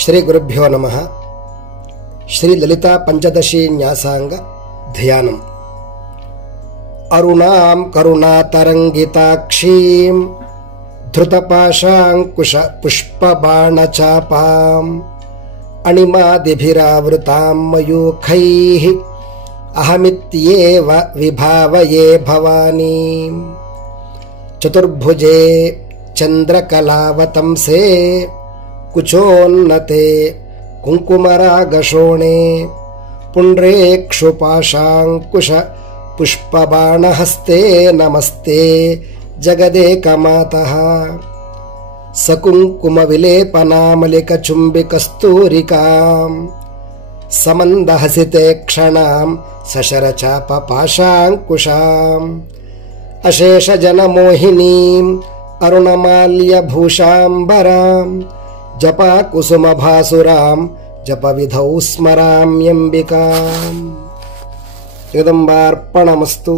ಶ್ರೀ ಗುರುಭ್ಯೋ ನಮಃ. ಶ್ರೀ ಲಲಿತಾ ಪಂಚದಶಿ ನ್ಯಾಸಾಂಗ ಧ್ಯಾನಂ. ಅರುಣಾಂ ಕರುಣಾತರಂಗಿತಾಕ್ಷೀಂ ಧೃತಪಾಶಾಂಕುಶ ಪುಷ್ಪಬಾಣಚಾಪಾಂ ಅಣಿಮಾದಿಭಿರಾವೃತಾಂ ಮಯೂಖೈಃ ಅಹಮಿತ್ಯೇವ ವಿಭಾವಯೇ ಭವಾನೀಂ. ಚತುರ್ಭುಜೇ ಚಂದ್ರಕಲಾವತಂಸೆ ಕುಚೋನ್ನತೆ ಕುಂಕುಮರಾಗಶೋಣೆ ಪುಂಡ್ರೇಕ್ಷುಪಾಶಾಂಕುಶ ಪುಷ್ಪಬಾಣಹಸ್ತೆ ನಮಸ್ತೆ ಜಗದೇಕಮಾತಃ. ಸಕುಂಕುಮವಿಲೇಪನಾಮಲಿಕಚುಂಬಿಕಸ್ತೂರಿಕಾಂ ಸಮಂದಹಸಿತೆ ಕ್ಷಣಾಂ ಸಶರಚಾಪಪಾಶಾಂಕುಶಾಂ ಅಶೇಷಜನಮೋಹಿನೀಂ ಅರುಣಮಾಲ್ಯಭೂಷಾಂಬರಾಂ ಜಪಾಕುಸುಮಭಾಸುರಾಂ ಜಪವಿಧೌ ಸ್ಮರಾಮ್ಯಂಬಿಕಾಂ. ಜಗದಂಬಾರ್ಪಣಮಸ್ತು.